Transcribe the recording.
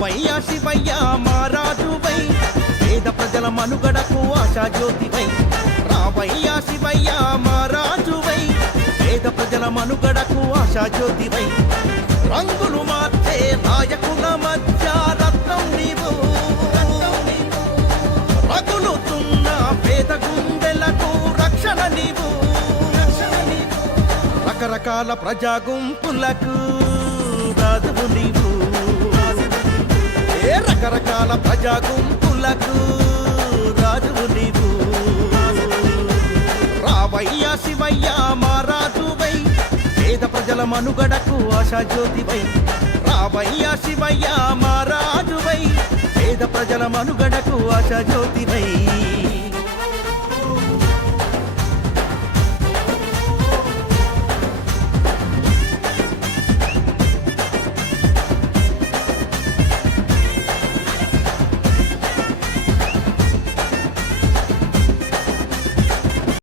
రావయ్యా శివయ్య మా రాజువై పేద ప్రజల మనుగడకు ఆశాజ్యోతివై రావయ్యా శివయ్య మా రాజువై పేద ప్రజల మనుగడకు ఆశాజ్యోతివై రంగులు మార్చే నాయకుల మధ్య రత్నం నీవు రగులుతున్న పేద గుండెలకు రక్షణ నీవు రకరకాల ప్రజా గుంపులకు రాజువు నీవు రకరకాల ప్రజా గుంపులకు రాజువు నీవు రావయ్యా శివయ్య మా రాజువై పేద ప్రజల మనుగడకు ఆశాజ్యోతివై రావయ్యా శివయ్య మా రాజువై పేద ప్రజల మనుగడకు ఆశాజ్యోతివై